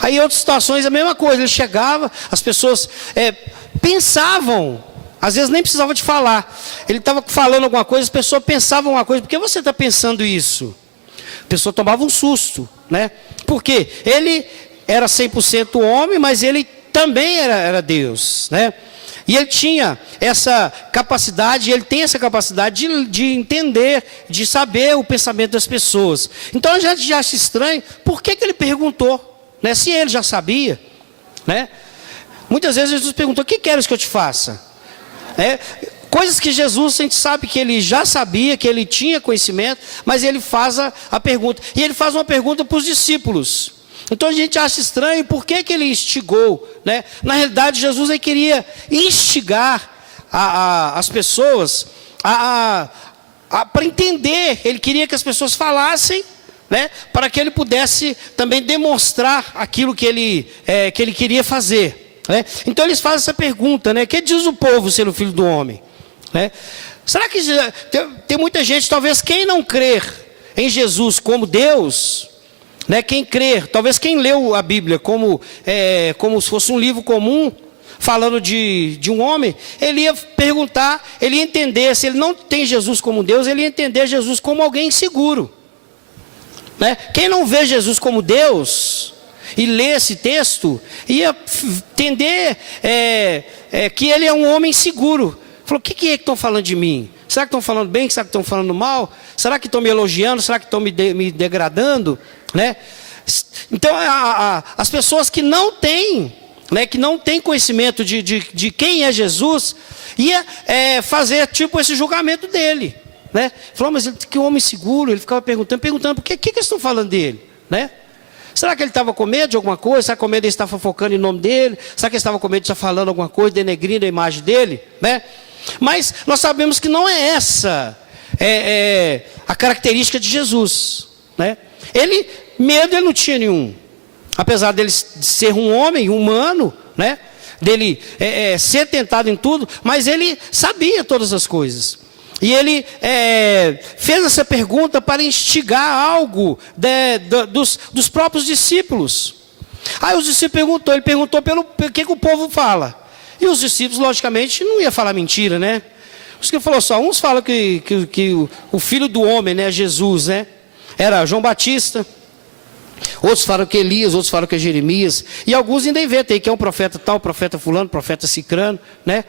Aí em outras situações a mesma coisa, ele chegava, as pessoas pensavam, às vezes nem precisava de falar, ele estava falando alguma coisa, as pessoas pensavam uma coisa, por que você está pensando isso? A pessoa tomava um susto, né? Porque ele era 100% homem, mas ele também era Deus, né? E ele tinha essa capacidade, ele tem essa capacidade de entender, de saber o pensamento das pessoas. Então a gente já acha estranho, por que ele perguntou? Né? Se ele já sabia, né? Muitas vezes Jesus perguntou, o que queres que eu te faça? Coisas que Jesus, a gente sabe que ele já sabia, que ele tinha conhecimento, mas ele faz a pergunta. E ele faz uma pergunta para os discípulos. Então a gente acha estranho, por que ele instigou, né? Na realidade, Jesus ele queria instigar as pessoas para entender. Ele queria que as pessoas falassem, né? Para que ele pudesse também demonstrar aquilo que ele queria fazer, né? Então eles fazem essa pergunta, né? Que diz o povo ser o filho do homem, né? Será que tem muita gente, talvez quem não crer em Jesus como Deus, né, quem crer, talvez quem leu a Bíblia como se fosse um livro comum, falando de um homem, ele ia perguntar, ele ia entender, se ele não tem Jesus como Deus, ele ia entender Jesus como alguém inseguro, né? Quem não vê Jesus como Deus e lê esse texto, ia entender que ele é um homem inseguro. Falou, o que é que estão falando de mim? Será que estão falando bem? Será que estão falando mal? Será que estão me elogiando? Será que estão me degradando? Né? Então as pessoas que não têm, né, que não têm conhecimento de quem é Jesus, ia fazer tipo esse julgamento dele, né? Falou, mas que homem seguro. Ele ficava perguntando por que eles estão falando dele, né? Será que ele estava com medo de alguma coisa? Será que com medo de estar fofocando em nome dele? Será que ele estava com medo de estar falando alguma coisa, denegrindo a imagem dele, né? Mas nós sabemos que não é essa a característica de Jesus, né? Medo ele não tinha nenhum, apesar dele ser um homem humano, né? Dele ser tentado em tudo, mas ele sabia todas as coisas. E ele fez essa pergunta para instigar algo dos próprios discípulos. Aí os discípulos ele perguntou pelo que o povo fala. E os discípulos, logicamente, não iam falar mentira, né? Os que falou só, uns falam que o filho do homem, né, Jesus, né, era João Batista. Outros falam que Elias, outros falam que é Jeremias. E alguns ainda inventam aí que é um profeta tal, profeta fulano, profeta cicrano, né?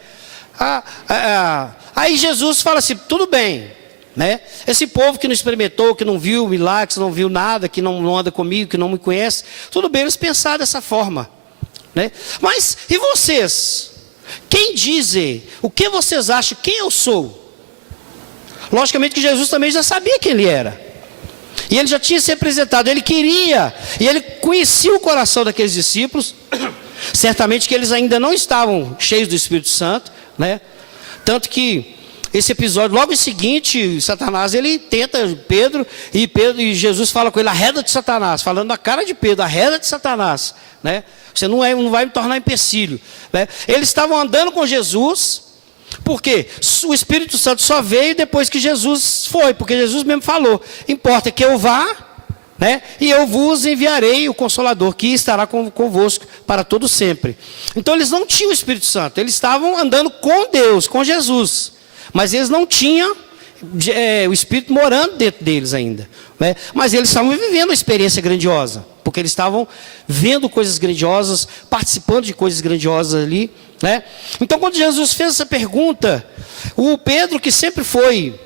Aí Jesus fala assim, tudo bem, né? Esse povo que não experimentou, que não viu milagres, não viu nada, que não anda comigo, que não me conhece, tudo bem eles pensaram dessa forma, né? Mas e vocês? Quem dizem? O que vocês acham? Quem eu sou? Logicamente que Jesus também já sabia quem ele era. E ele já tinha se apresentado, ele queria, e ele conhecia o coração daqueles discípulos, certamente que eles ainda não estavam cheios do Espírito Santo, né? Tanto que esse episódio, logo em seguinte, Satanás, ele tenta Pedro, e Jesus fala com ele, arreda de Satanás, falando na cara de Pedro, arreda de Satanás, né? Você não vai me tornar empecilho, né? Eles estavam andando com Jesus, porque o Espírito Santo só veio depois que Jesus foi, porque Jesus mesmo falou, importa que eu vá, né? E eu vos enviarei o Consolador, que estará convosco para todo sempre. Então eles não tinham o Espírito Santo, eles estavam andando com Deus, com Jesus, mas eles não tinham o Espírito morando dentro deles ainda, né? Mas eles estavam vivendo uma experiência grandiosa, porque eles estavam vendo coisas grandiosas, participando de coisas grandiosas ali, né? Então quando Jesus fez essa pergunta, o Pedro, que sempre foi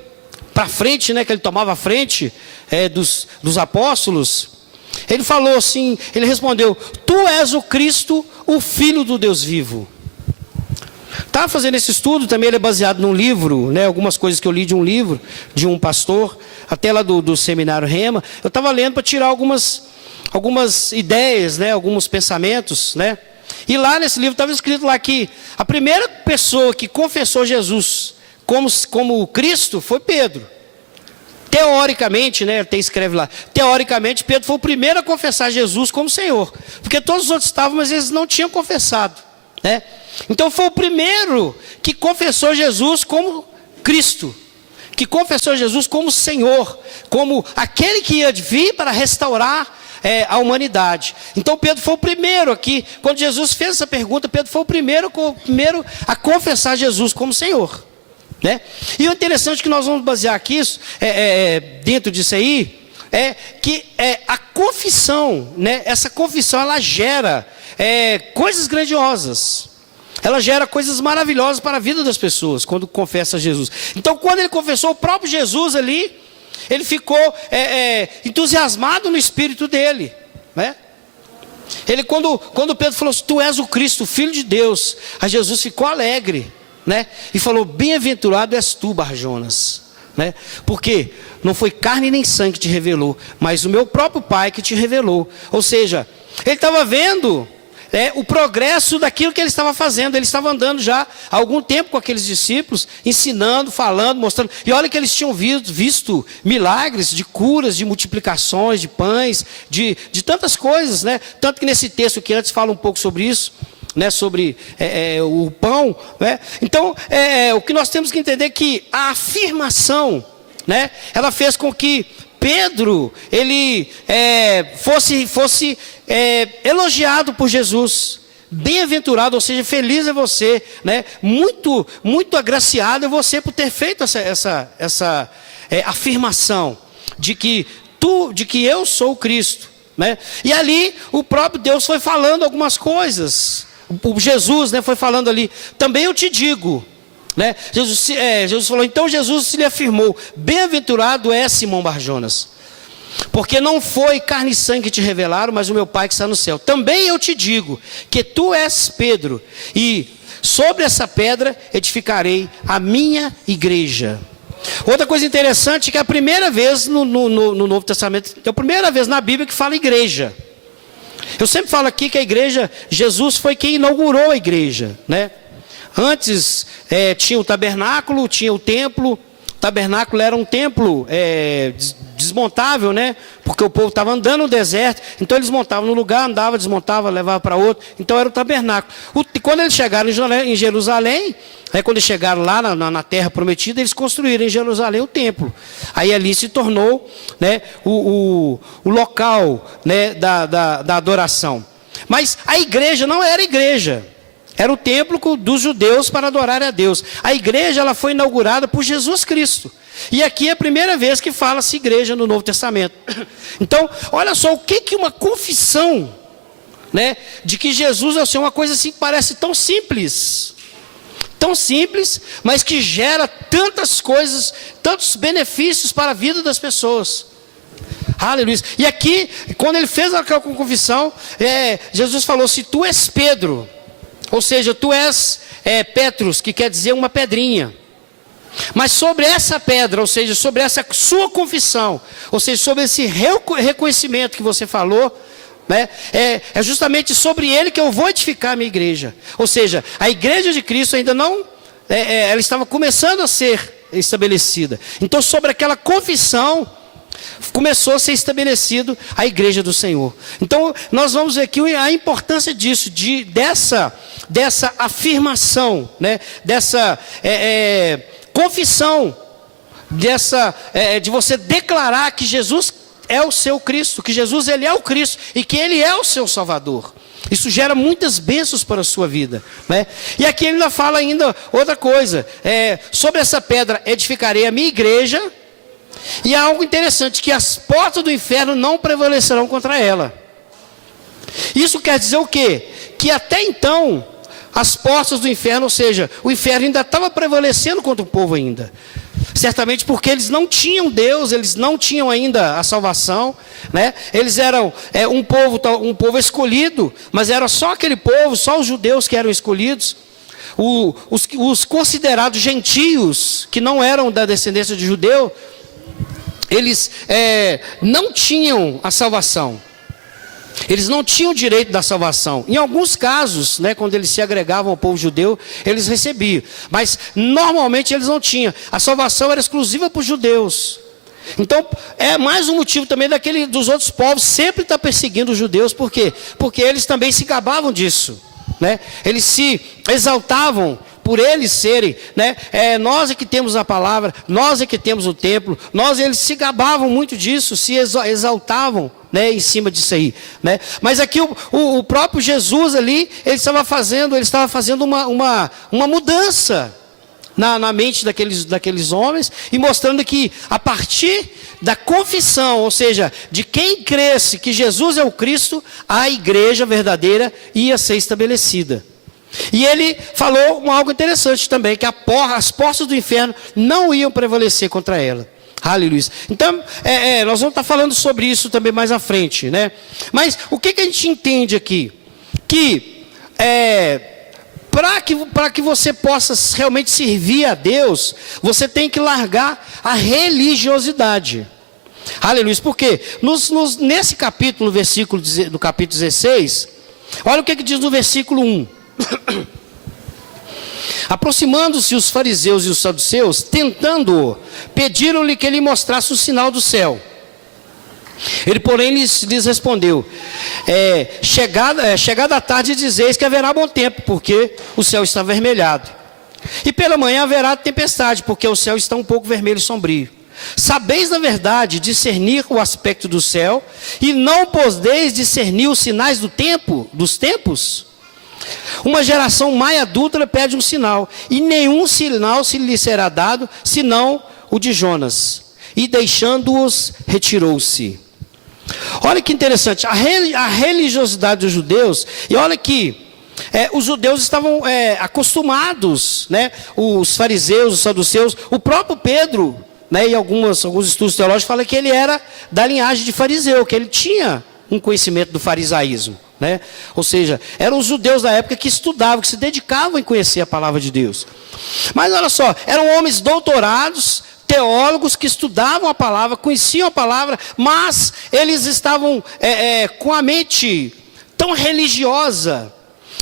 para frente, né, que ele tomava a frente dos apóstolos, ele falou assim, ele respondeu, tu és o Cristo, o Filho do Deus vivo. Estava fazendo esse estudo, também ele é baseado num livro, né, algumas coisas que eu li de um livro, de um pastor, até lá do seminário Rema. Eu estava lendo para tirar algumas ideias, né, alguns pensamentos, né? E lá nesse livro estava escrito lá que a primeira pessoa que confessou Jesus como Cristo foi Pedro. Teoricamente, né, até escreve lá, teoricamente Pedro foi o primeiro a confessar Jesus como Senhor, porque todos os outros estavam, mas eles não tinham confessado, né? Então foi o primeiro que confessou Jesus como Cristo, que confessou Jesus como Senhor, como aquele que ia vir para restaurar a humanidade. Então Pedro foi o primeiro aqui, quando Jesus fez essa pergunta, Pedro foi o primeiro a confessar Jesus como Senhor, né? E o interessante que nós vamos basear aqui, dentro disso aí, é que a confissão, né? Essa confissão, ela gera coisas grandiosas. Ela gera coisas maravilhosas para a vida das pessoas, quando confessa Jesus. Então, quando ele confessou o próprio Jesus ali, ele ficou entusiasmado no espírito dele, né? Ele, quando Pedro falou assim, tu és o Cristo, o Filho de Deus, a Jesus ficou alegre, né? E falou, bem-aventurado és tu, Bar-Jonas, né? Porque não foi carne nem sangue que te revelou, mas o meu próprio Pai que te revelou. Ou seja, ele estava vendo o progresso daquilo que ele estava fazendo. Ele estava andando já há algum tempo com aqueles discípulos, ensinando, falando, mostrando. E olha que eles tinham visto milagres de curas, de multiplicações, de pães, de tantas coisas, né? Tanto que nesse texto que antes fala um pouco sobre isso, né? Sobre o pão, né? Então, o que nós temos que entender é que a afirmação, né? Ela fez com que Pedro, ele fosse elogiado por Jesus. Bem-aventurado, ou seja, feliz é você, né? Muito, muito agraciado é você por ter feito essa afirmação de que eu sou o Cristo, né? E ali o próprio Deus foi falando algumas coisas. O Jesus, né, foi falando ali. Também eu te digo, né? Jesus falou, então Jesus se lhe afirmou, bem-aventurado é Simão Bar-Jonas, porque não foi carne e sangue que te revelaram, mas o meu Pai que está no céu. Também eu te digo que tu és Pedro, e sobre essa pedra edificarei a minha igreja. Outra coisa interessante é que é a primeira vez no Novo Testamento, é a primeira vez na Bíblia que fala igreja. Eu sempre falo aqui que a igreja, Jesus foi quem inaugurou a igreja, né? Antes tinha o tabernáculo, tinha o templo. O tabernáculo era um templo desmontável, né? Porque o povo estava andando no deserto, então eles montavam no lugar, andava, desmontava, levava para outro. Então era o tabernáculo. Quando eles chegaram em Jerusalém, quando eles chegaram lá na terra prometida, eles construíram em Jerusalém o templo. Aí ali se tornou, né, o local, né, da adoração. Mas a igreja não era igreja. Era o templo dos judeus para adorar a Deus. A igreja, ela foi inaugurada por Jesus Cristo. E aqui é a primeira vez que fala-se igreja no Novo Testamento. Então, olha só o que uma confissão, né, de que Jesus é o Senhor, uma coisa assim que parece tão simples, mas que gera tantas coisas, tantos benefícios para a vida das pessoas. Aleluia. E aqui, quando ele fez aquela confissão, Jesus falou, se tu és Pedro, ou seja, tu és Petros, que quer dizer uma pedrinha. Mas sobre essa pedra, ou seja, sobre essa sua confissão, ou seja, sobre esse reconhecimento que você falou, né, é justamente sobre ele que eu vou edificar a minha igreja. Ou seja, a igreja de Cristo ainda não, ela estava começando a ser estabelecida. Então, sobre aquela confissão, começou a ser estabelecido a igreja do Senhor. Então, nós vamos ver aqui a importância disso, dessa afirmação, né? Dessa confissão, de você declarar que Jesus é o seu Cristo, que Jesus ele é o Cristo e que ele é o seu Salvador. Isso gera muitas bênçãos para a sua vida, né? E aqui ele ainda fala outra coisa, sobre essa pedra edificarei a minha igreja. E há algo interessante, que as portas do inferno não prevalecerão contra ela. Isso quer dizer o quê? Que até então, as portas do inferno, ou seja, o inferno ainda estava prevalecendo contra o povo ainda. Certamente porque eles não tinham Deus, eles não tinham ainda a salvação, né? Eles eram um povo escolhido, mas era só aquele povo, só os judeus que eram escolhidos. Os considerados gentios, que não eram da descendência de judeu, eles não tinham a salvação. Eles não tinham o direito da salvação. Em alguns casos, né, quando eles se agregavam ao povo judeu, eles recebiam. Mas normalmente eles não tinham. A salvação era exclusiva para os judeus. Então, é mais um motivo também dos outros povos sempre estar perseguindo os judeus. Por quê? Porque eles também se gabavam disso, né? Eles se exaltavam por eles serem, né? Nós é que temos a palavra, nós é que temos o templo, eles se gabavam muito disso, se exaltavam né, em cima disso aí, né? Mas aqui o próprio Jesus ali, ele estava fazendo uma mudança na mente daqueles homens, e mostrando que a partir da confissão, ou seja, de quem cresce que Jesus é o Cristo, a igreja verdadeira ia ser estabelecida. E ele falou algo interessante também, que as portas do inferno não iam prevalecer contra ela. Aleluia. Então, nós vamos estar falando sobre isso também mais à frente, né? Mas o que a gente entende aqui? Que para que você possa realmente servir a Deus, você tem que largar a religiosidade. Aleluia. Por quê? Nesse capítulo, no capítulo 16, olha o que diz no versículo 1. Aproximando-se os fariseus e os saduceus, tentando-o, pediram-lhe que ele mostrasse o sinal do céu. Ele, porém, lhes respondeu: chegada a tarde, dizeis que haverá bom tempo, porque o céu está avermelhado. E pela manhã haverá tempestade, porque o céu está um pouco vermelho e sombrio. Sabeis, na verdade, discernir o aspecto do céu, e não podeis discernir os sinais dos tempos? Uma geração má e adúltera pede um sinal, e nenhum sinal se lhe será dado, senão o de Jonas. E deixando-os, retirou-se. Olha que interessante, a religiosidade dos judeus, e olha que os judeus estavam acostumados, né, os fariseus, os saduceus, o próprio Pedro, né, e alguns estudos teológicos falam que ele era da linhagem de fariseu, que ele tinha um conhecimento do farisaísmo, né? Ou seja, eram os judeus da época que estudavam, que se dedicavam em conhecer a palavra de Deus. Mas olha só, eram homens doutorados, teólogos que estudavam a palavra, conheciam a palavra, mas eles estavam com a mente tão religiosa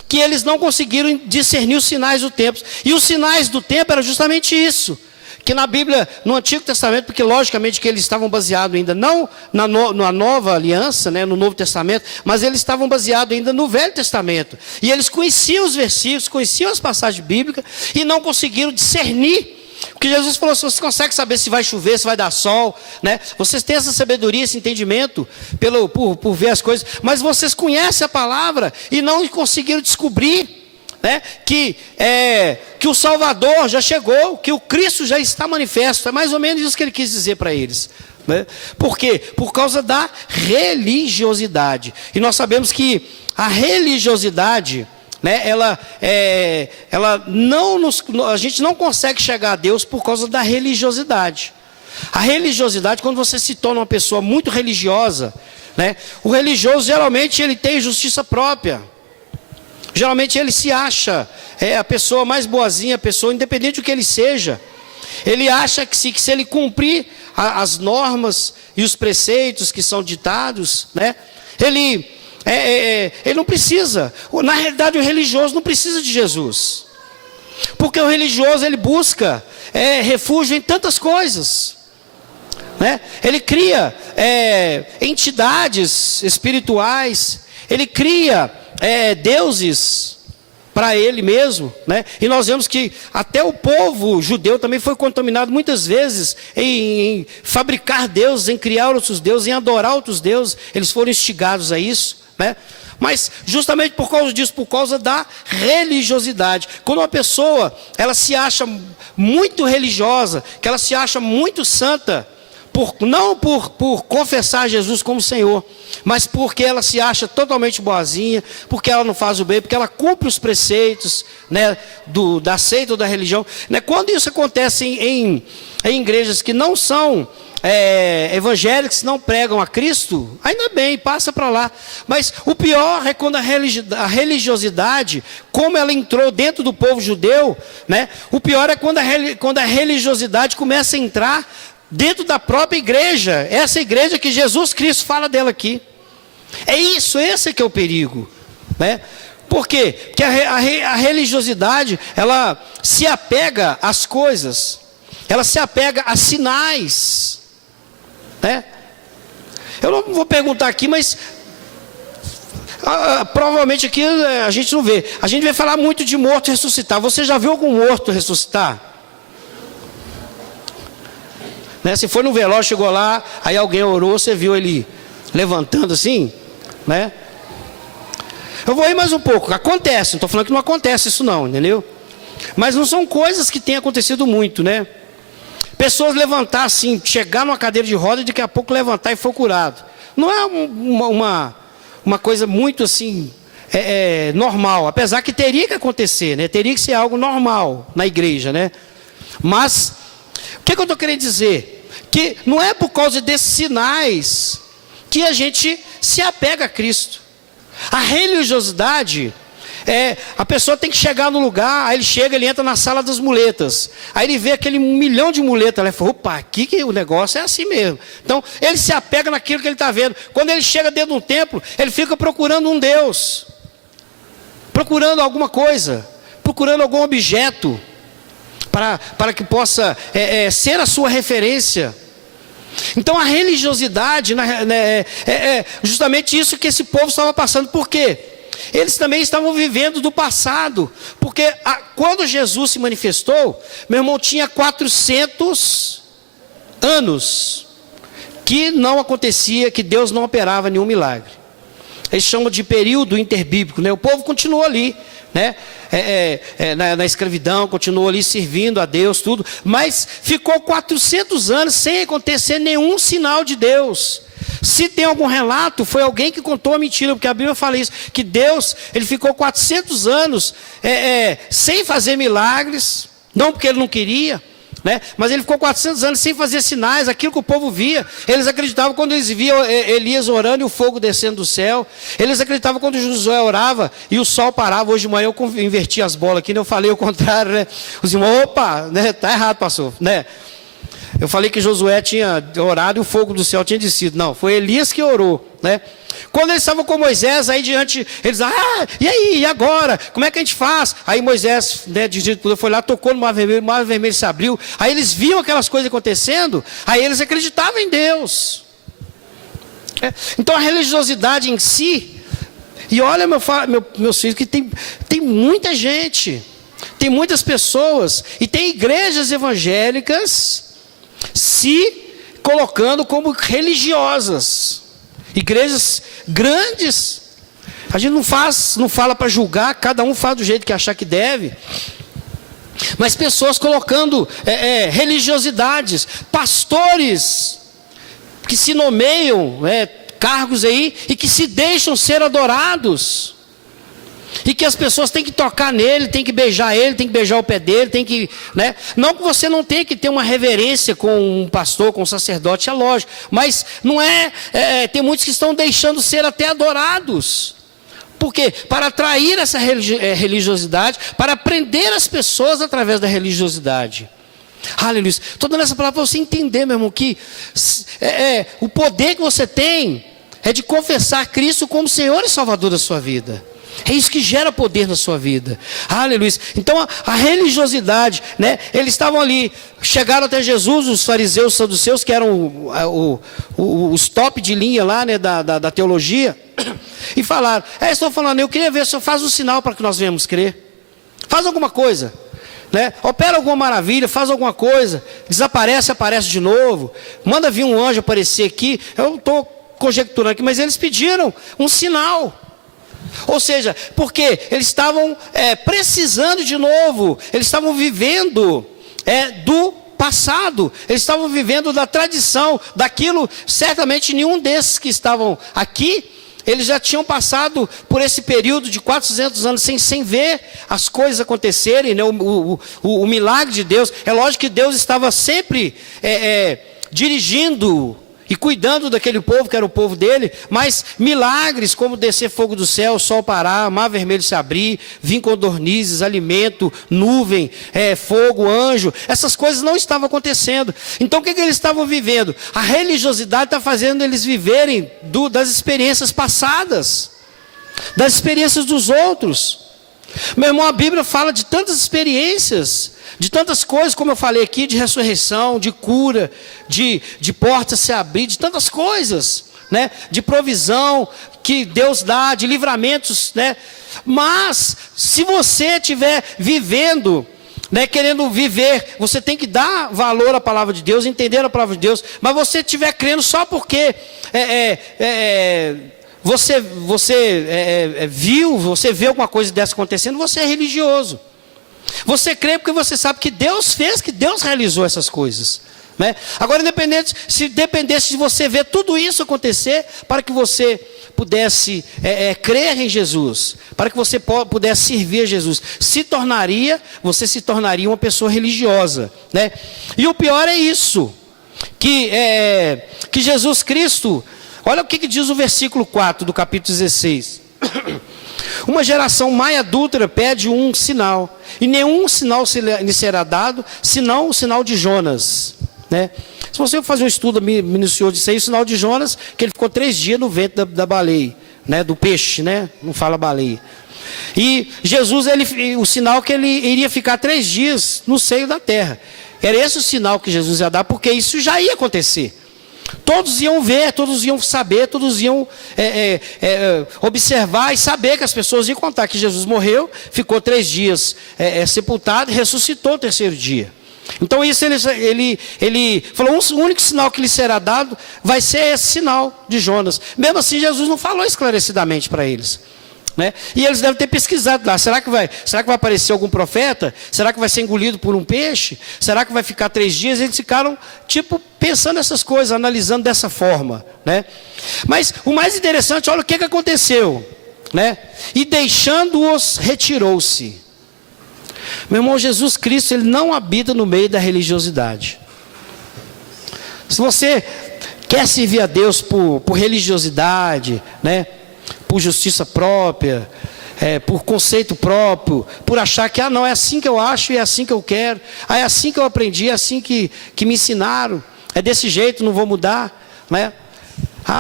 que eles não conseguiram discernir os sinais do tempo. E os sinais do tempo eram justamente isso, que na Bíblia, no Antigo Testamento, porque logicamente que eles estavam baseados ainda não na nova aliança, né, no Novo Testamento, mas eles estavam baseados ainda no Velho Testamento. E eles conheciam os versículos, conheciam as passagens bíblicas e não conseguiram discernir. Porque Jesus falou assim: você consegue saber se vai chover, se vai dar sol, né? Vocês têm essa sabedoria, esse entendimento por ver as coisas, mas vocês conhecem a palavra e não conseguiram descobrir, né, que o Salvador já chegou, que o Cristo já está manifesto. É mais ou menos isso que ele quis dizer para eles, né? Por quê? Por causa da religiosidade. E nós sabemos que a religiosidade, né, a gente não consegue chegar a Deus por causa da religiosidade. A religiosidade, quando você se torna uma pessoa muito religiosa, né, o religioso geralmente ele tem justiça própria. Geralmente ele se acha a pessoa mais boazinha, a pessoa, independente do que ele seja. Ele acha que se ele cumprir as normas e os preceitos que são ditados, né, ele não precisa. Na realidade, o religioso não precisa de Jesus. Porque o religioso, ele busca refúgio em tantas coisas, né? Ele cria entidades espirituais, ele cria deuses para ele mesmo, né? E nós vemos que até o povo judeu também foi contaminado muitas vezes em fabricar deuses, em criar outros deuses, em adorar outros deuses. Eles foram instigados a isso, né? Mas justamente por causa disso, por causa da religiosidade. Quando uma pessoa ela se acha muito religiosa, que ela se acha muito santa, não por confessar Jesus como Senhor, mas porque ela se acha totalmente boazinha, porque ela não faz o bem, porque ela cumpre os preceitos, né, da seita ou da religião, né? Quando isso acontece em igrejas que não são evangélicas, que não pregam a Cristo, ainda bem, passa para lá. Mas o pior é quando a religiosidade, como ela entrou dentro do povo judeu, né? O pior é quando a religiosidade começa a entrar dentro da própria igreja, essa igreja que Jesus Cristo fala dela aqui. Esse é que é o perigo, né? Por quê? Porque a religiosidade, ela se apega às coisas, ela se apega a sinais, né? Eu não vou perguntar aqui, mas provavelmente aqui a gente não vê. A gente vai falar muito de morto ressuscitar. Você já viu algum morto ressuscitar? Né? Se foi no velório, chegou lá, aí alguém orou, você viu ele levantando assim, né? Eu vou ir mais um pouco. Acontece, não estou falando que não acontece isso não, entendeu? Mas não são coisas que têm acontecido muito, né? Pessoas levantar assim, chegar numa cadeira de roda e daqui a pouco levantar e for curado. Não é uma coisa muito assim, normal. Apesar que teria que acontecer, né? Teria que ser algo normal na igreja, né? Mas, o que eu estou querendo dizer? Que não é por causa desses sinais que a gente se apega a Cristo. A religiosidade a pessoa tem que chegar no lugar, aí ele chega, ele entra na sala das muletas, aí ele vê aquele 1 milhão de muletas, ele fala, opa, aqui que o negócio é assim mesmo. Então, ele se apega naquilo que ele está vendo. Quando ele chega dentro de um templo, ele fica procurando um Deus, procurando alguma coisa, procurando algum objeto, para que possa ser a sua referência. Então a religiosidade é justamente isso que esse povo estava passando. Por quê? Eles também estavam vivendo do passado. Porque quando Jesus se manifestou, meu irmão, tinha 400 anos que não acontecia, que Deus não operava nenhum milagre. Eles chamam de período interbíblico, né? O povo continuou ali, né? Na escravidão, continuou ali servindo a Deus, tudo, mas ficou 400 anos sem acontecer nenhum sinal de Deus. Se tem algum relato, foi alguém que contou a mentira, porque a Bíblia fala isso, que Deus, ele ficou 400 anos sem fazer milagres, não porque ele não queria, né? Mas ele ficou 400 anos sem fazer sinais, aquilo que o povo via. Eles acreditavam quando eles viam Elias orando e o fogo descendo do céu. Eles acreditavam quando Josué orava e o sol parava. Hoje de manhã eu inverti as bolas aqui, né? Eu falei o contrário, né? Os irmãos, opa, né? Tá errado, pastor, né? Eu falei que Josué tinha orado e o fogo do céu tinha descido. Não, foi Elias que orou, né? Quando eles estavam com Moisés, aí diante, eles, e aí, e agora? Como é que a gente faz? Aí Moisés, né, foi lá, tocou no mar vermelho, o mar vermelho se abriu. Aí eles viam aquelas coisas acontecendo, aí eles acreditavam em Deus. Então a religiosidade em si, e olha meus filhos, que tem muita gente, tem muitas pessoas, e tem igrejas evangélicas se colocando como religiosas. Igrejas grandes, a gente não fala para julgar, cada um faz do jeito que achar que deve, mas pessoas colocando religiosidades, pastores que se nomeiam cargos aí e que se deixam ser adorados, e que as pessoas têm que tocar nele, têm que beijar ele, têm que beijar o pé dele, tem que, né? Não que você não tenha que ter uma reverência com um pastor, com um sacerdote, é lógico, mas não tem muitos que estão deixando ser até adorados. Por quê? Para atrair essa religiosidade, para prender as pessoas através da religiosidade. Aleluia. Estou dando essa palavra para você entender, meu irmão, que o poder que você tem é de confessar Cristo como Senhor e Salvador da sua vida. É isso que gera poder na sua vida. Aleluia. Então a religiosidade, né? Eles estavam ali, chegaram até Jesus, os fariseus, os saduceus, que eram os top de linha lá, né, da teologia, e falaram, estou falando, eu queria ver se o senhor faz um sinal para que nós venhamos crer. Faz alguma coisa, né? Opera alguma maravilha, faz alguma coisa, desaparece, aparece de novo, manda vir um anjo aparecer aqui. Eu estou conjecturando aqui, mas eles pediram um sinal. Ou seja, porque eles estavam precisando de novo, eles estavam vivendo do passado, eles estavam vivendo da tradição, daquilo. Certamente nenhum desses que estavam aqui, eles já tinham passado por esse período de 400 anos sem ver as coisas acontecerem, né? O milagre de Deus. É lógico que Deus estava sempre dirigindo e cuidando daquele povo, que era o povo dele, mas milagres como descer fogo do céu, sol parar, mar vermelho se abrir, vir codornizes, alimento, nuvem, fogo, anjo, essas coisas não estavam acontecendo. Então o que eles estavam vivendo? A religiosidade está fazendo eles viverem das experiências passadas, das experiências dos outros. Meu irmão, a Bíblia fala de tantas experiências, de tantas coisas, como eu falei aqui, de ressurreição, de cura, de portas se abrir, de tantas coisas, né? De provisão que Deus dá, de livramentos, né? Mas, se você estiver vivendo né, querendo viver. Você tem que dar valor à palavra de Deus, entender a palavra de Deus. Mas você estiver crendo só porque você viu, você vê alguma coisa dessa acontecendo, você é religioso. Você crê porque você sabe que Deus fez, que Deus realizou essas coisas, né? Agora, se dependesse de você ver tudo isso acontecer, para que você pudesse crer em Jesus, para que você pudesse servir a Jesus, você se tornaria uma pessoa religiosa, né? E o pior é isso, que Jesus Cristo, olha o que diz o versículo 4 do capítulo 16. Uma geração mais adúltera pede um sinal, e nenhum sinal lhe será dado, senão o sinal de Jonas, né? Se você fazer um estudo minucioso disso aí, o sinal de Jonas, que ele ficou 3 dias no ventre da baleia, né? Do peixe, né? Não fala baleia. E Jesus, o sinal que ele iria ficar 3 dias no seio da terra. Era esse o sinal que Jesus ia dar, porque isso já ia acontecer. Todos iam ver, todos iam saber, todos iam observar e saber que as pessoas iam contar que Jesus morreu, ficou 3 dias sepultado e ressuscitou no 3º dia. Então isso ele falou, o único sinal que lhe será dado vai ser esse sinal de Jonas. Mesmo assim, Jesus não falou esclarecidamente para eles, né? E eles devem ter pesquisado lá, será que vai aparecer algum profeta? Será que vai ser engolido por um peixe? Será que vai ficar 3 dias? Eles ficaram pensando essas coisas, analisando dessa forma, né? Mas o mais interessante, olha o que aconteceu, né? E deixando-os, retirou-se. Meu irmão, Jesus Cristo, ele não habita no meio da religiosidade. Se você quer servir a Deus por religiosidade, né, por justiça própria, por conceito próprio, por achar que, não, é assim que eu acho e é assim que eu quero, é assim que eu aprendi, é assim que me ensinaram, é desse jeito, não vou mudar, né?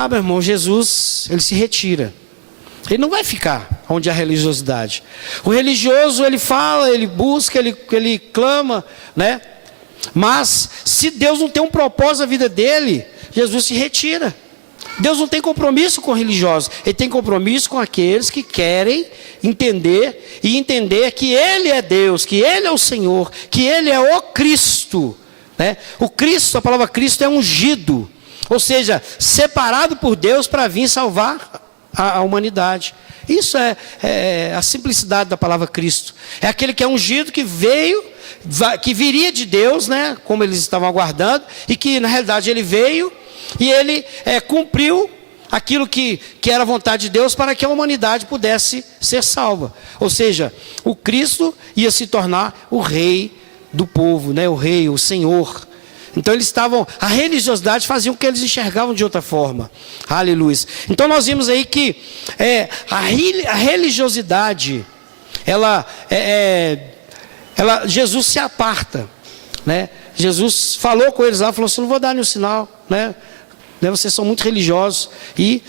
Meu irmão, Jesus, ele se retira. Ele não vai ficar onde há religiosidade. O religioso, ele fala, ele busca, ele clama, né? Mas, se Deus não tem um propósito na vida dele, Jesus se retira. Deus não tem compromisso com religiosos. Ele tem compromisso com aqueles que querem entender que Ele é Deus, que Ele é o Senhor, que Ele é o Cristo, né? O Cristo, a palavra Cristo é ungido, ou seja, separado por Deus para vir salvar a humanidade. Isso é a simplicidade da palavra Cristo. É aquele que é ungido, que viria de Deus, né? Como eles estavam aguardando, e que na realidade ele veio e ele cumpriu aquilo que era a vontade de Deus para que a humanidade pudesse ser salva. Ou seja, o Cristo ia se tornar o rei do povo, né? O rei, o Senhor. Então a religiosidade fazia com que eles enxergavam de outra forma. Aleluia. Então nós vimos aí que a religiosidade, Jesus se aparta, né? Jesus falou com eles lá, falou assim, não vou dar nenhum sinal, né? Vocês são muito religiosos, e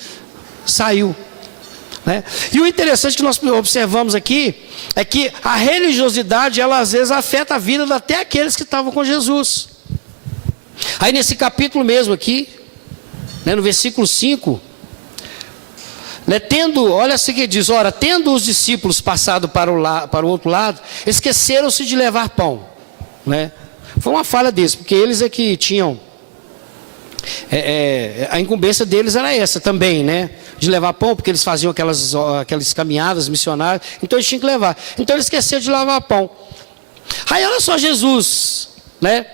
saiu, né? E o interessante que nós observamos aqui é que a religiosidade, ela às vezes afeta a vida até aqueles que estavam com Jesus. Aí nesse capítulo mesmo aqui, né, no versículo 5, né, olha assim que diz, ora, tendo os discípulos passado para o outro lado, esqueceram-se de levar pão, né? Foi uma falha deles, porque eles é que tinham, a incumbência deles era essa também, né? De levar pão, porque eles faziam aquelas caminhadas missionárias, então eles tinham que levar. Então eles esqueceram de levar pão. Aí olha só Jesus, né?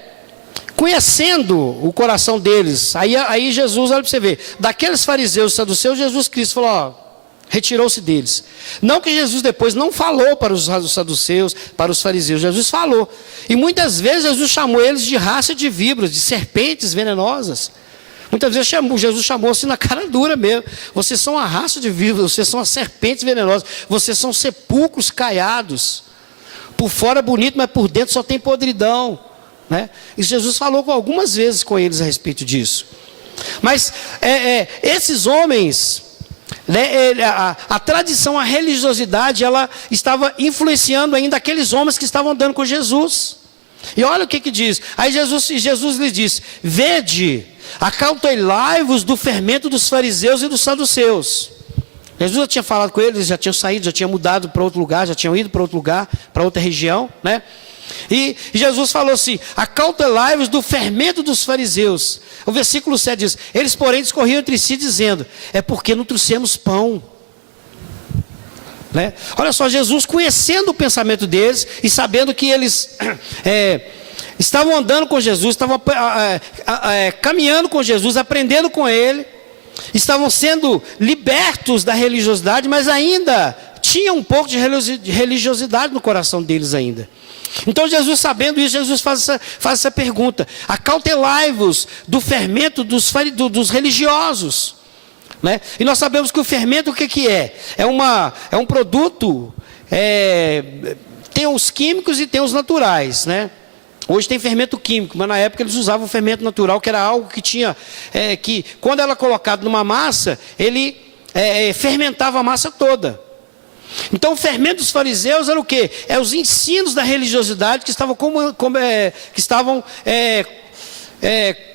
Conhecendo o coração deles, aí Jesus, olha para você ver, daqueles fariseus e saduceus, Jesus Cristo falou, retirou-se deles. Não que Jesus depois não falou para os saduceus, para os fariseus, Jesus falou. E muitas vezes Jesus chamou eles de raça de víboras, de serpentes venenosas. Muitas vezes Jesus chamou assim na cara dura mesmo. Vocês são a raça de víboras, vocês são as serpentes venenosas, vocês são sepulcros caiados. Por fora é bonito, mas por dentro só tem podridão, né? E Jesus falou algumas vezes com eles a respeito disso. Mas esses homens, né, a tradição, a religiosidade, ela estava influenciando ainda aqueles homens que estavam andando com Jesus. E olha o que diz. Aí Jesus lhes disse, vede, acautelai-vos do fermento dos fariseus e dos saduceus. Jesus já tinha falado com eles, já tinham saído, já tinham mudado para outro lugar, já tinham ido para outro lugar, para outra região, né? E Jesus falou assim: acautelai-vos do fermento dos fariseus. O versículo 7 diz: eles, porém, discorriam entre si, dizendo: é porque não trouxemos pão. Né? Olha só, Jesus, conhecendo o pensamento deles e sabendo que eles estavam andando com Jesus, estavam caminhando com Jesus, aprendendo com Ele, estavam sendo libertos da religiosidade, mas ainda tinha um pouco de religiosidade no coração deles ainda. Então Jesus, sabendo isso, Jesus faz essa pergunta: acautelai-vos do fermento dos religiosos. Né? E nós sabemos que o fermento, o que é? É um produto, tem os químicos e tem os naturais, né? Hoje tem fermento químico, mas na época eles usavam o fermento natural, que era algo que tinha, que quando era colocado numa massa, ele fermentava a massa toda. Então o fermento dos fariseus era o quê? É os ensinos da religiosidade que estavam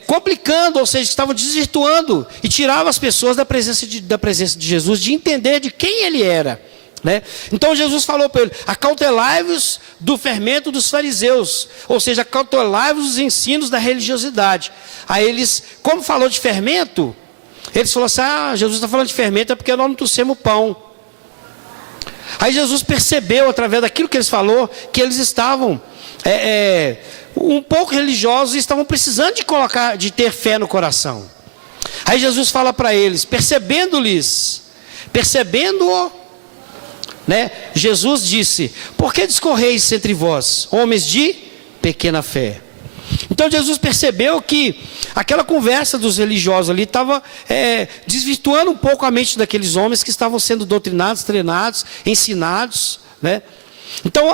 complicando, ou seja, estavam desvirtuando e tiravam as pessoas da presença de Jesus, de entender de quem ele era. Né? Então Jesus falou para ele: acautelai-vos do fermento dos fariseus, ou seja, acautelai-vos dos ensinos da religiosidade. Aí eles, como falou de fermento, eles falaram assim: Jesus está falando de fermento é porque nós não trouxemos pão. Aí Jesus percebeu, através daquilo que eles falou, que eles estavam um pouco religiosos e estavam precisando de ter fé no coração. Aí Jesus fala para eles, percebendo-o, né? Jesus disse: por que discorreis entre vós, homens de pequena fé? Então Jesus percebeu que aquela conversa dos religiosos ali estava desvirtuando um pouco a mente daqueles homens que estavam sendo doutrinados, treinados, ensinados, né? Então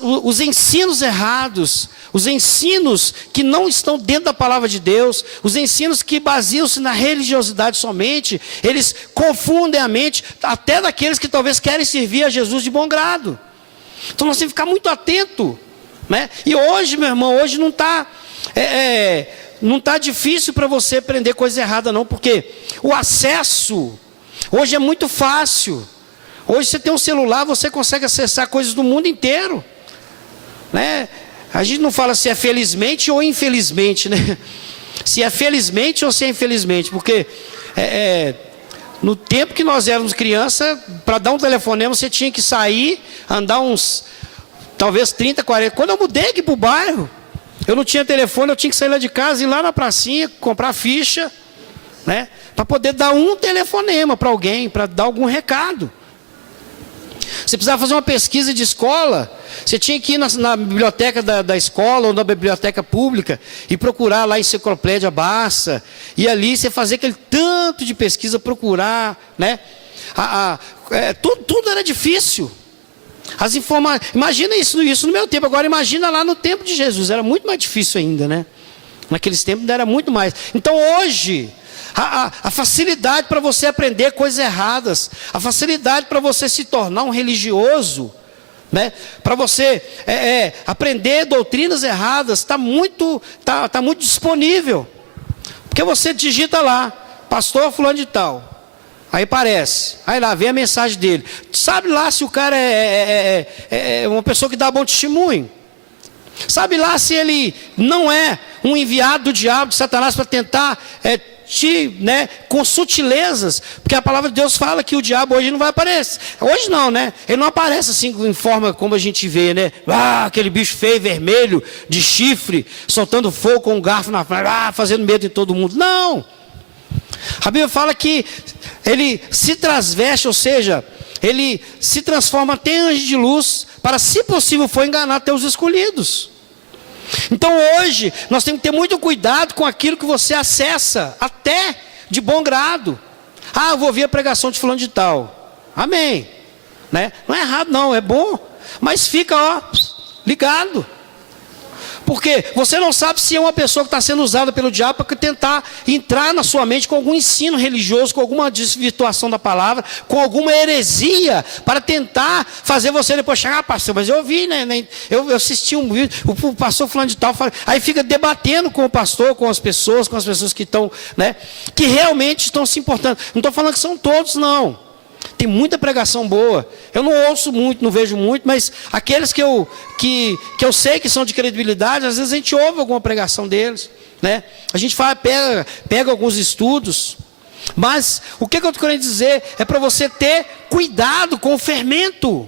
os ensinos errados, os ensinos que não estão dentro da palavra de Deus, os ensinos que baseiam-se na religiosidade somente, eles confundem a mente até daqueles que talvez querem servir a Jesus de bom grado. Então nós temos que ficar muito atento, né? E hoje, meu irmão, hoje não está difícil para você aprender coisa errada não, porque o acesso hoje é muito fácil. Hoje você tem um celular, você consegue acessar coisas do mundo inteiro, né? A gente não fala se é felizmente ou infelizmente, né? Se é felizmente ou se é infelizmente, porque no tempo que nós éramos criança, para dar um telefonema você tinha que sair, andar uns, talvez 30, 40. Quando eu mudei aqui para o bairro, eu não tinha telefone, eu tinha que sair lá de casa, ir lá na pracinha, comprar ficha, né? Para poder dar um telefonema para alguém, para dar algum recado. Você precisava fazer uma pesquisa de escola, você tinha que ir na biblioteca da escola ou na biblioteca pública e procurar lá a enciclopédia Barça, e ali você fazer aquele tanto de pesquisa, procurar, né? Tudo era difícil. Imagina isso no meu tempo, agora imagina lá no tempo de Jesus, era muito mais difícil ainda, né? Naqueles tempos era muito mais. Então hoje, a facilidade para você aprender coisas erradas, a facilidade para você se tornar um religioso, né? Para você aprender doutrinas erradas, está muito disponível. Porque você digita lá, pastor fulano de tal, aí aparece, aí lá vem a mensagem dele. Sabe lá se o cara é uma pessoa que dá bom testemunho? Sabe lá se ele não é um enviado do diabo, de Satanás, para tentar com sutilezas, porque a palavra de Deus fala que o diabo hoje não vai aparecer. Hoje não, né? Ele não aparece assim em forma como a gente vê, né? Aquele bicho feio, vermelho, de chifre, soltando fogo com um garfo na frente, fazendo medo em todo mundo. Não! A Bíblia fala que ele se transveste, ou seja, ele se transforma até em anjo de luz, para, se possível for, enganar até os escolhidos. Então hoje, nós temos que ter muito cuidado com aquilo que você acessa, até de bom grado. Eu vou ouvir a pregação de fulano de tal. Amém. Né? Não é errado não, é bom. Mas fica ligado. Porque você não sabe se é uma pessoa que está sendo usada pelo diabo para tentar entrar na sua mente com algum ensino religioso, com alguma desvirtuação da palavra, com alguma heresia, para tentar fazer você depois chegar, pastor, mas eu vi, né? Eu assisti um vídeo, o pastor falando de tal, aí fica debatendo com o pastor, com as pessoas que estão, né? Que realmente estão se importando. Não estou falando que são todos, não. Tem muita pregação boa. Eu não ouço muito, não vejo muito, mas aqueles que eu sei que são de credibilidade, às vezes a gente ouve alguma pregação deles, né? A gente pega alguns estudos. Mas o que eu estou querendo dizer é para você ter cuidado com o fermento.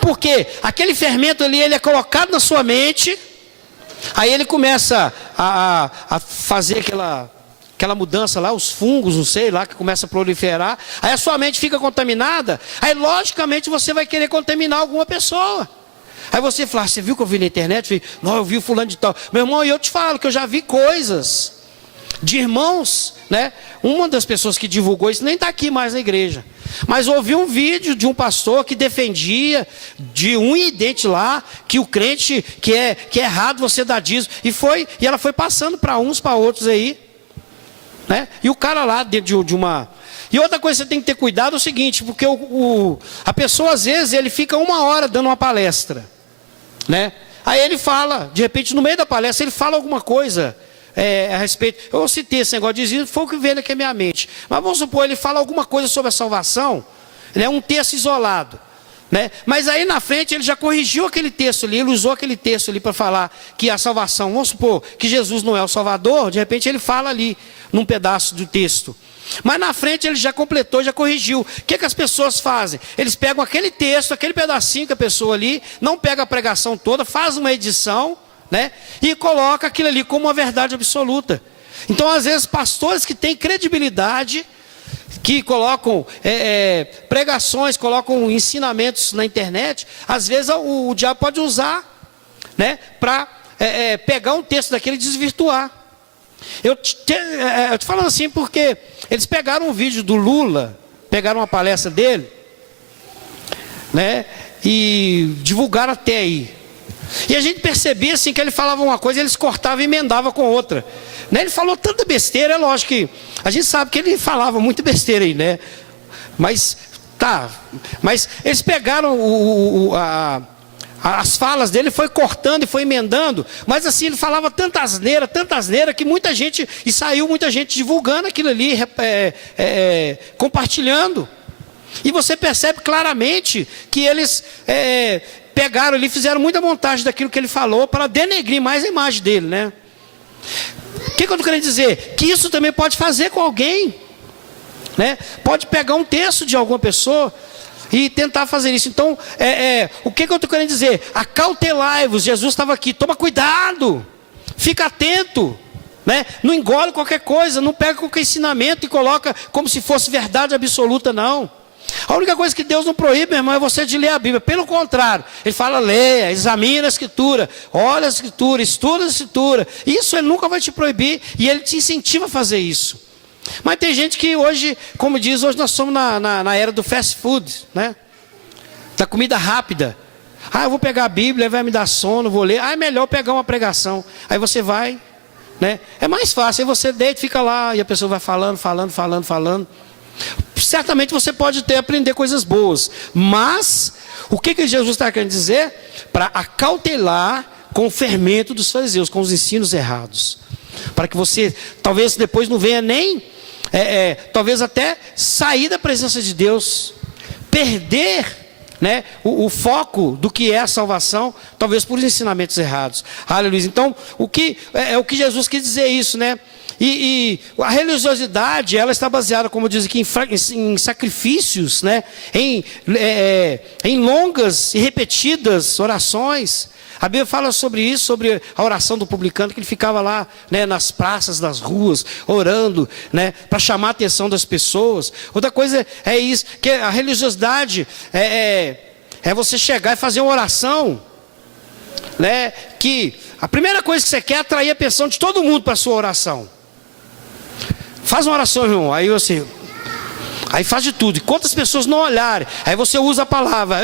Porque aquele fermento ali, ele é colocado na sua mente, aí ele começa a fazer aquela mudança lá, os fungos, não sei lá, que começa a proliferar. Aí a sua mente fica contaminada. Aí logicamente você vai querer contaminar alguma pessoa. Aí você fala, você viu que eu vi na internet? Eu falei, não, eu vi o fulano de tal. Meu irmão, e eu te falo que eu já vi coisas de irmãos, né? Uma das pessoas que divulgou isso nem está aqui mais na igreja, mas ouvi um vídeo de um pastor que defendia de unha e dente lá, que o crente, que é errado você dar dízimo, e ela foi passando para uns, para outros aí, né? E o cara lá dentro de uma... E outra coisa que você tem que ter cuidado é o seguinte, porque a pessoa às vezes, ele fica 1 hora dando uma palestra, né? Aí ele fala, de repente no meio da palestra, ele fala alguma coisa a respeito, eu citei esse negócio de dízimo, foi o que veio aqui à minha mente, mas vamos supor, ele fala alguma coisa sobre a salvação, né, um texto isolado, né, mas aí na frente ele já corrigiu aquele texto ali, ele usou aquele texto ali para falar que a salvação, vamos supor que Jesus não é o Salvador, de repente ele fala ali, num pedaço do texto, mas na frente ele já completou, já corrigiu. O que as pessoas fazem? Eles pegam aquele texto, aquele pedacinho que a pessoa ali, não pega a pregação toda, faz uma edição, né? E coloca aquilo ali como uma verdade absoluta. Então, às vezes, pastores que têm credibilidade, que colocam pregações, colocam ensinamentos na internet, às vezes o diabo pode usar, né? Para pegar um texto daquele e desvirtuar. Eu te falando assim porque eles pegaram um vídeo do Lula, pegaram uma palestra dele, né? E divulgaram até aí. E a gente percebia assim que ele falava uma coisa, eles cortavam e emendavam com outra, né? Ele falou tanta besteira, é lógico que a gente sabe que ele falava muita besteira aí, né? Mas eles pegaram as falas dele, foi cortando e foi emendando, mas assim ele falava tanta asneira que muita gente, e saiu muita gente divulgando aquilo ali, compartilhando. E você percebe claramente que eles pegaram ali, fizeram muita montagem daquilo que ele falou para denegrir mais a imagem dele, né? O que eu estou querendo dizer? Que isso também pode fazer com alguém, né? Pode pegar um texto de alguma pessoa e tentar fazer isso. Então, o que eu estou querendo dizer? Acautelai-vos, Jesus estava aqui, toma cuidado, fica atento, né? Não engole qualquer coisa, não pega qualquer ensinamento e coloca como se fosse verdade absoluta, não. A única coisa que Deus não proíbe, meu irmão, é você de ler a Bíblia. Pelo contrário, Ele fala, leia, examina a Escritura, olha a Escritura, estuda a Escritura. Isso Ele nunca vai te proibir e Ele te incentiva a fazer isso. Mas tem gente que hoje, como diz, hoje nós somos na era do fast food, né? Da comida rápida. Eu vou pegar a Bíblia, vai me dar sono, vou ler. É melhor pegar uma pregação. Aí você vai, né? É mais fácil, aí você deita, fica lá e a pessoa vai falando. Certamente você pode aprender coisas boas, mas o que Jesus está querendo dizer? Para acautelar com o fermento dos fariseus, com os ensinos errados, para que você talvez depois não venha nem talvez até sair da presença de Deus, perder, né, o foco do que é a salvação, talvez por ensinamentos errados. Aleluia. Então o que Jesus quis dizer isso, né? E a religiosidade, ela está baseada, como diz aqui, em sacrifícios, né? Em longas e repetidas orações. A Bíblia fala sobre isso, sobre a oração do publicano, que ele ficava lá, né, nas praças, nas ruas, orando, né, para chamar a atenção das pessoas. Outra coisa é isso, que a religiosidade é você chegar e fazer uma oração, né, que a primeira coisa que você quer é atrair a atenção de todo mundo para a sua oração. Faz uma oração, irmão, aí faz de tudo, e quantas pessoas não olharem, aí você usa a palavra,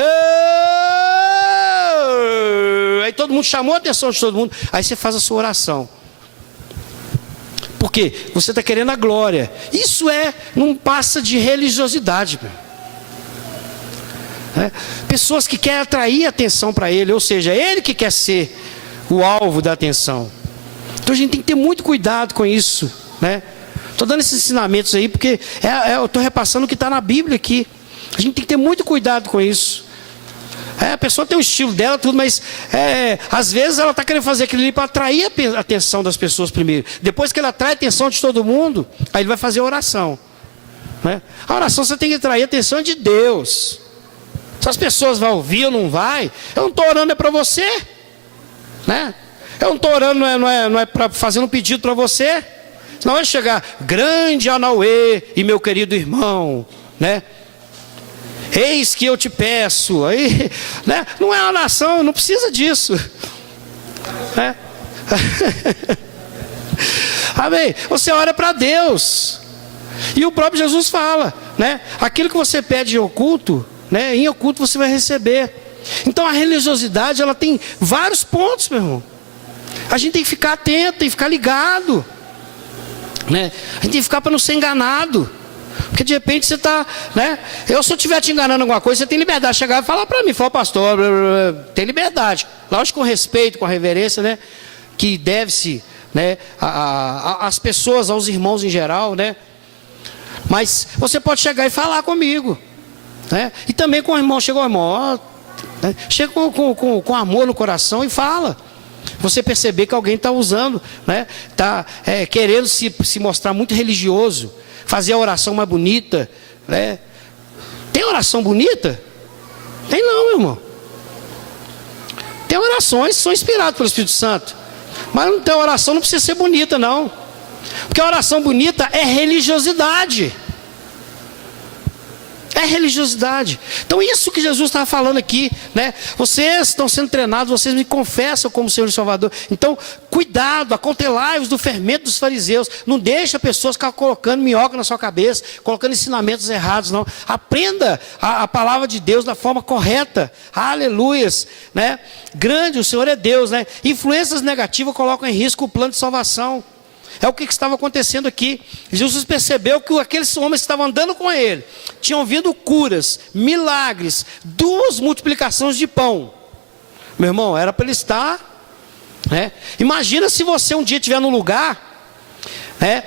aí todo mundo chamou a atenção de todo mundo, aí você faz a sua oração. Por quê? Você está querendo a glória. Isso não passa de religiosidade, né? Pessoas que querem atrair atenção para ele, ou seja, ele que quer ser o alvo da atenção. Então a gente tem que ter muito cuidado com isso, né? Estou dando esses ensinamentos aí porque eu estou repassando o que está na Bíblia aqui. A gente tem que ter muito cuidado com isso. A pessoa tem o estilo dela, tudo, mas às vezes ela está querendo fazer aquilo ali para atrair a atenção das pessoas primeiro. Depois que ela atrai a atenção de todo mundo, aí ele vai fazer a oração. Né? A oração você tem que atrair a atenção de Deus. Se as pessoas vão ouvir ou não vai, eu não estou orando para você. Né? Eu não estou orando, não é para fazer um pedido para você. Senão vai chegar, grande Anauê e meu querido irmão, né? Eis que eu te peço, aí, né? Não é oração, não precisa disso, né? Amém? Você ora para Deus, e o próprio Jesus fala, né? Aquilo que você pede em oculto, né? Em oculto você vai receber. Então a religiosidade, ela tem vários pontos, meu irmão. A gente tem que ficar atento, tem que ficar ligado, né? A gente tem que ficar para não ser enganado. Porque de repente você está, né? Se eu estiver te enganando em alguma coisa, você tem liberdade de chegar e falar para mim, falar, pastor, tem liberdade. Lógico, com respeito, com a reverência, né? Que deve-se, né? Às pessoas, aos irmãos em geral, né? Mas você pode chegar e falar comigo, né? E também com o irmão, chegou o irmão, né? Chega com amor no coração e fala. Você perceber que alguém está usando, né? Está querendo se mostrar muito religioso, fazer a oração mais bonita, né? Tem oração bonita? Tem não, meu irmão. Tem orações que são inspiradas pelo Espírito Santo, mas não tem oração, não precisa ser bonita não, porque a oração bonita é religiosidade. É religiosidade. Então isso que Jesus estava falando aqui, né? Vocês estão sendo treinados, vocês me confessam como Senhor e Salvador. Então, cuidado, acautelai-vos do fermento dos fariseus. Não deixa pessoas ficar colocando minhoca na sua cabeça, colocando ensinamentos errados, não. Aprenda a palavra de Deus da forma correta. Aleluias, né? Grande, o Senhor é Deus, né? Influências negativas colocam em risco o plano de salvação. É o que estava acontecendo aqui. Jesus percebeu que aqueles homens que estavam andando com ele tinham vindo curas, milagres, 2 multiplicações de pão. Meu irmão, era para ele estar, né? Imagina se você um dia estiver num lugar, né?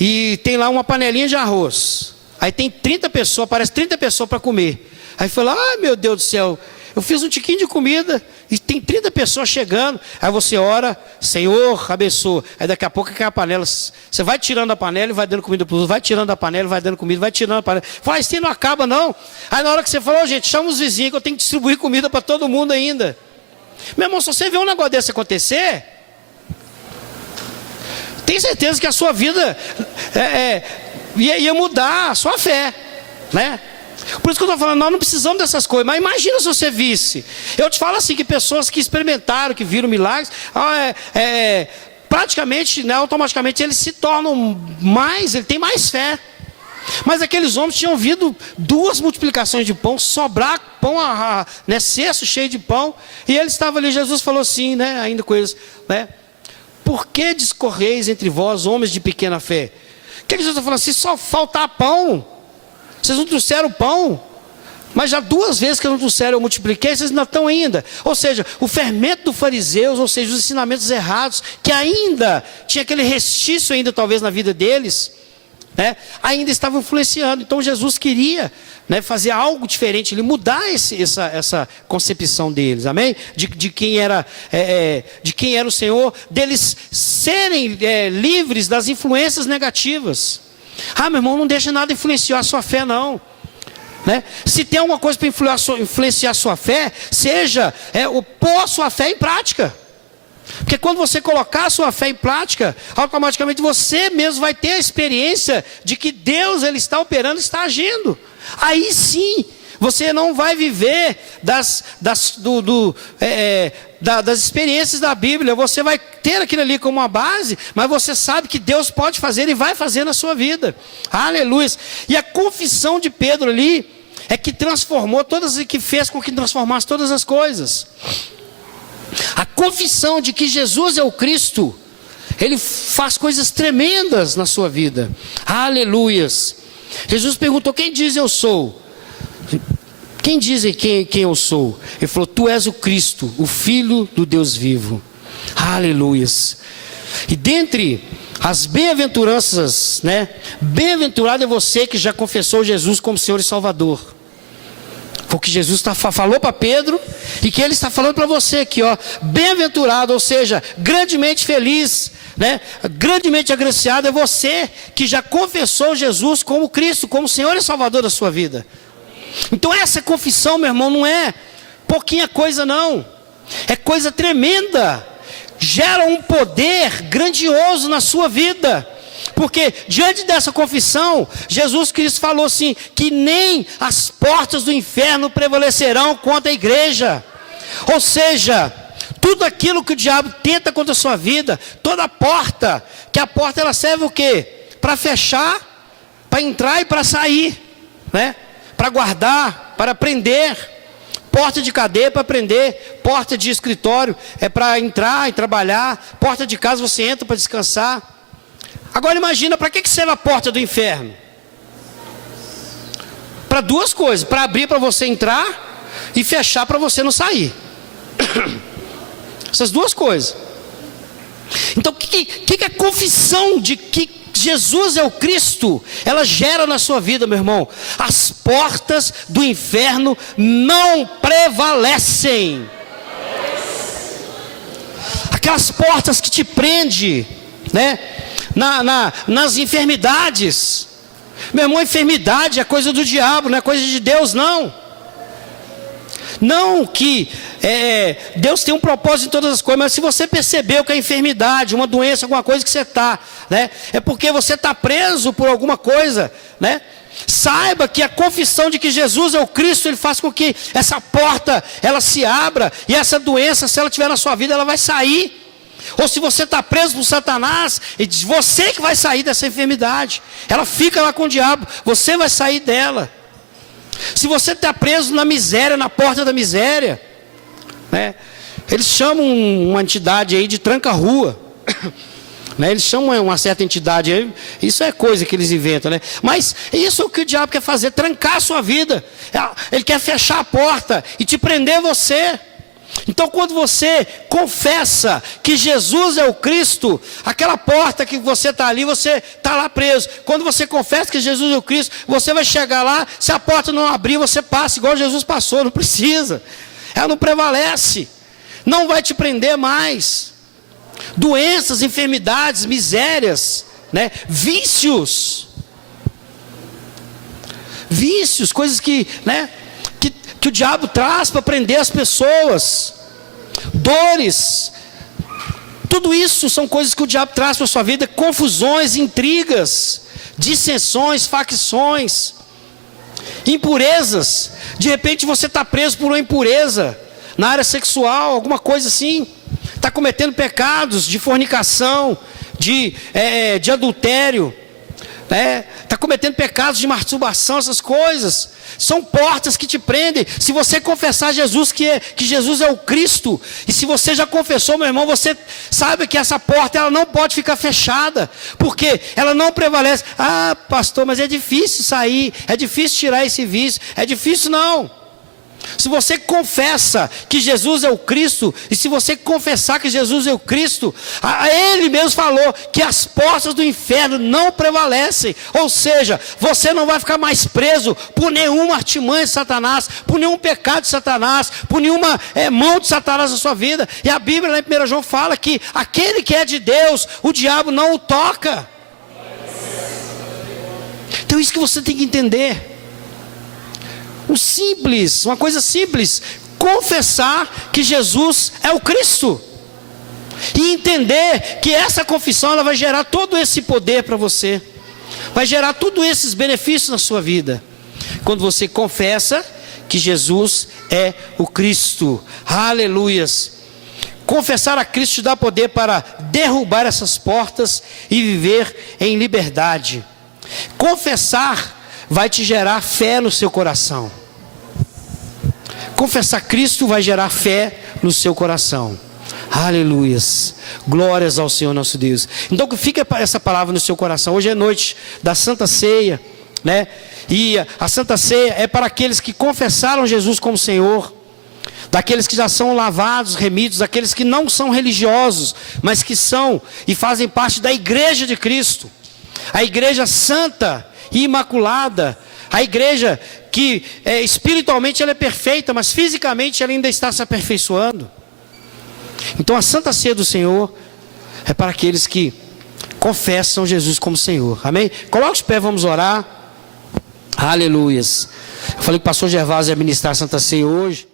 E tem lá uma panelinha de arroz. Aí tem 30 pessoas, aparece 30 pessoas para comer. Aí fala, ai meu Deus do céu, eu fiz um tiquinho de comida e tem 30 pessoas chegando. Aí você ora, Senhor, abençoa. Aí daqui a pouco é a panela, você vai tirando a panela e vai dando comida para os outros, vai tirando a panela e vai dando comida, vai tirando a panela. Fala, isso não acaba não. Aí na hora que você falou, gente, chama os vizinhos que eu tenho que distribuir comida para todo mundo ainda. Meu irmão, se você vê um negócio desse acontecer, tem certeza que a sua vida ia mudar a sua fé, né? Por isso que eu estou falando, nós não precisamos dessas coisas. Mas imagina se você visse. Eu te falo assim, que pessoas que experimentaram, que viram milagres, praticamente, né, automaticamente eles se tornam mais, ele tem mais fé. Mas aqueles homens tinham vindo 2 multiplicações de pão, sobrar pão, né, cesto cheio de pão, e eles estavam ali, Jesus falou assim, né, ainda com eles, né? Por que discorreis entre vós, homens de pequena fé? O que Jesus está falando? Se só faltar pão, vocês não trouxeram pão, mas já 2 vezes que não trouxeram, eu multipliquei, vocês ainda estão ainda. Ou seja, o fermento dos fariseus, ou seja, os ensinamentos errados, que ainda tinha aquele restício ainda talvez na vida deles, né, ainda estavam influenciando. Então Jesus queria, né, fazer algo diferente, ele mudar essa concepção deles, amém? De quem era o Senhor, deles serem livres das influências negativas. Ah, meu irmão, não deixa nada influenciar a sua fé, não, né? Se tem alguma coisa para influenciar a sua fé, seja pôr a sua fé em prática. Porque quando você colocar a sua fé em prática, automaticamente você mesmo vai ter a experiência de que Deus, ele está operando, está agindo. Aí sim, você não vai viver das experiências da Bíblia. Você vai ter aquilo ali como uma base, mas você sabe que Deus pode fazer e vai fazer na sua vida. Aleluia. E a confissão de Pedro ali é que transformou todas e que fez com que transformasse todas as coisas. A confissão de que Jesus é o Cristo, ele faz coisas tremendas na sua vida. Aleluias. Jesus perguntou: quem diz eu sou? Quem dizem quem eu sou? Ele falou: tu és o Cristo, o Filho do Deus vivo. Aleluias. E dentre As bem-aventuranças, né? Bem-aventurado é você que já confessou Jesus como Senhor e Salvador. Foi o que Jesus falou para Pedro e que Ele está falando para você aqui, ó. Bem-aventurado, ou seja, grandemente feliz, né? Grandemente agraciado é você que já confessou Jesus como Cristo, como Senhor e Salvador da sua vida. Então essa confissão, meu irmão, não é pouquinha coisa não. É coisa tremenda. Gera um poder grandioso na sua vida. Porque diante dessa confissão, Jesus Cristo falou assim, que nem as portas do inferno prevalecerão contra a igreja. Ou seja, tudo aquilo que o diabo tenta contra a sua vida, toda porta, que a porta ela serve o quê? Para fechar, para entrar e para sair, né? Para guardar, para prender. Porta de cadeia para prender, porta de escritório é para entrar e trabalhar, porta de casa você entra para descansar. Agora imagina, para que serve a porta do inferno? Para duas coisas, para abrir para você entrar e fechar para você não sair. Essas duas coisas. Então o que a confissão de que Jesus é o Cristo, ela gera na sua vida, meu irmão? As portas do inferno não prevalecem. Aquelas portas que te prendem, né? Nas enfermidades. Meu irmão, enfermidade é coisa do diabo, não é coisa de Deus, não. Não que Deus tem um propósito em todas as coisas, mas se você percebeu que a enfermidade, uma doença, alguma coisa que você está, né, é porque você está preso por alguma coisa, né? Saiba que a confissão de que Jesus é o Cristo, Ele faz com que essa porta, ela se abra, e essa doença, se ela estiver na sua vida, ela vai sair. Ou se você está preso por Satanás, ele diz, você que vai sair dessa enfermidade. Ela fica lá com o diabo, você vai sair dela. Se você está preso na miséria, na porta da miséria, né? Eles chamam uma entidade aí de tranca-rua, né? Eles chamam uma certa entidade aí, isso é coisa que eles inventam, né? Mas isso é o que o diabo quer fazer, trancar a sua vida. Ele quer fechar a porta e te prender você. Então quando você confessa que Jesus é o Cristo, aquela porta que você está ali, você está lá preso. Quando você confessa que Jesus é o Cristo, você vai chegar lá, se a porta não abrir, você passa igual Jesus passou, não precisa. Ela não prevalece, não vai te prender mais. Doenças, enfermidades, misérias, né? Vícios, coisas que, né? Que o diabo traz para prender as pessoas, dores, tudo isso são coisas que o diabo traz para a sua vida, confusões, intrigas, dissensões, facções, impurezas. De repente você está preso por uma impureza na área sexual, alguma coisa assim, está cometendo pecados de fornicação, de adultério, está cometendo pecados de masturbação, essas coisas. São portas que te prendem. Se você confessar Jesus que Jesus é o Cristo, e se você já confessou, meu irmão, você sabe que essa porta ela não pode ficar fechada, porque ela não prevalece. Ah, pastor, mas é difícil sair, é difícil tirar esse vício. É difícil não. Se você confessa que Jesus é o Cristo, e se você confessar que Jesus é o Cristo, Ele mesmo falou que as portas do inferno não prevalecem. Ou seja, você não vai ficar mais preso por nenhuma artimanha de Satanás, por nenhum pecado de Satanás, por nenhuma mão de Satanás na sua vida. E a Bíblia lá em 1 João fala que aquele que é de Deus, o diabo não o toca. Então isso que você tem que entender. Uma coisa simples, confessar que Jesus é o Cristo, e entender que essa confissão ela vai gerar todo esse poder para você, vai gerar todos esses benefícios na sua vida, quando você confessa que Jesus é o Cristo. Aleluias. Confessar a Cristo te dá poder para derrubar essas portas e viver em liberdade. Confessar vai te gerar fé no seu coração. Confessar Cristo vai gerar fé no seu coração. Aleluias. Glórias ao Senhor nosso Deus. Então que fica essa palavra no seu coração. Hoje é noite da Santa Ceia, né? E a Santa Ceia é para aqueles que confessaram Jesus como Senhor. daqueles que já são lavados, remidos, daqueles que não são religiosos, mas que são e fazem parte da igreja de Cristo, a igreja santa e imaculada, a igreja que espiritualmente ela é perfeita, mas fisicamente ela ainda está se aperfeiçoando. Então a Santa Ceia do Senhor é para aqueles que confessam Jesus como Senhor, amém? Coloque os pés, vamos orar. Aleluias. Eu falei que o pastor Gervásio ia ministrar a Santa Ceia hoje.